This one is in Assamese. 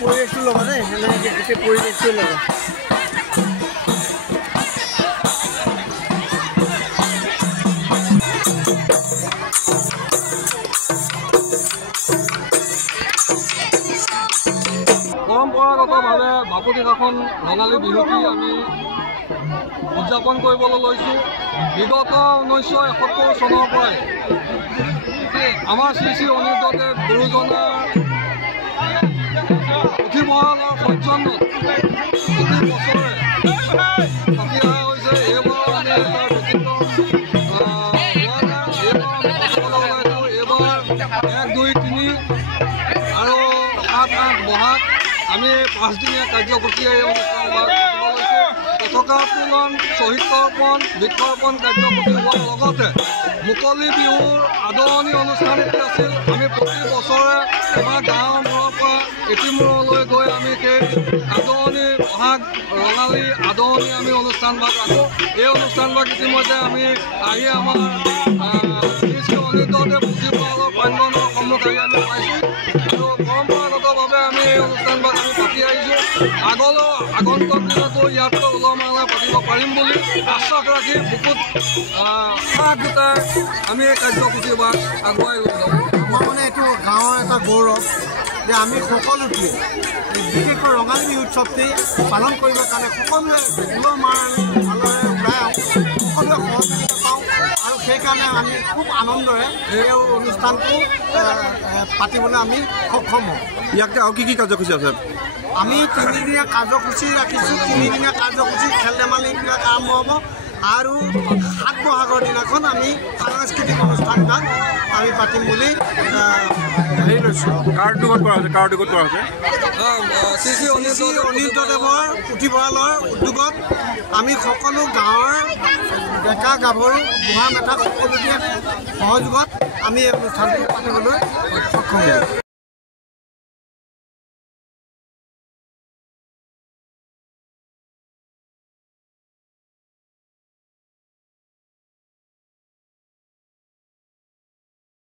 পৰিৱেশটো ল'বা দেই সেনেকৈ গোটেই পৰিৱেশটো ল'বা পৰম্পৰাগতভাৱে বাপুতিসাহোন ৰঙালী বিহুটি আমি উদযাপন কৰিবলৈ লৈছোঁ বিগত 1971 চনৰ পৰাই আমাৰ শ্ৰী শ্ৰী অনিৰুদ্ধদেৱ গুৰুজনাৰ পুথিভঁৰালৰ সৌজন্যত প্ৰতি বছৰে পাতি অহা হৈছে। এইবাৰ আমি তাৰ ব্যতিক্ৰম এইবাৰ 1, 2, 3 আৰু 7, 8 বহাগ আমি 5 দিনীয়া কাৰ্যসূচী এই অনুষ্ঠান পতাকা উত্তোলন শ্বহীদ তৰ্পণ বৃক্ষৰোপণ কাৰ্যসূচী হোৱাৰ লগতে মুকলি বিহুৰ আদৰণি অনুষ্ঠান এটি আছিল। আমি প্ৰতি বছৰে আমাৰ গাঁৱৰ মূৰৰ পৰা এটিমূৰলৈ গৈ আমি সেই আদৰণি বহাগ ৰঙালী আদৰণি আমি অনুষ্ঠানভাগ ৰাখোঁ। এই অনুষ্ঠানভাগ ইতিমধ্যে আমি আহি আমাৰ শ্ৰী শ্ৰী অনিৰুদ্ধদেৱ পুথিভঁৰালৰ প্ৰাংগণৰ সন্মুখ আহি আমি পাইছোঁ আৰু পৰম্পৰাগতভাৱে আমি এই অনুষ্ঠানভাগ আমি পাতি আহিছোঁ। আগন্তুক দিনতো ইয়াতকৈ উলহ মালহে পাতিব পাৰিম বুলি আশ্বাস ৰাখি বুকুত সাহ গোটাই আমি এই কাৰ্যসূচীভাগ আগুৱাই লৈ যাওঁ। আমাৰ মানে এইটো গাঁৱৰ এটা গৌৰৱ যে আমি সকলোটোৱে বিশেষকৈ ৰঙালী বিহু উৎসৱটি পালন কৰিবৰ কাৰণে সকলোৱে উলহ মালহেৰে ওলাই আহোঁ, সকলোৱে সহযোগিতা পাওঁ আৰু সেইকাৰণে আমি খুব আনন্দৰে এই অনুষ্ঠানটো পাতিবলৈ আমি সক্ষম হওঁ। ইয়াতে আৰু কি কাৰ্যসূচী আছে? আমি 3 দিনীয়া কাৰ্যসূচী ৰাখিছোঁ। 3 দিনীয়া কাৰ্যসূচী খেল ধেমালিবিলাক আৰম্ভ হ'ব আৰু 7 বহাগৰ দিনাখন আমি সাংস্কৃতিক অনুষ্ঠানবিলাক আমি পাতিম বুলি হেৰি লৈছোঁ। কাৰ উদ্যোগত কৰা হৈছে? শ্ৰী শ্ৰী অনিৰুদ্ধদেৱৰ পুথিভঁৰালৰ উদ্যোগত আমি সকলো গাঁৱৰ ডেকা গাভৰু বুঢ়া মেথা সকলোকে সহযোগত আমি এই অনুষ্ঠানটো পাতিবলৈ সক্ষম হ'ম।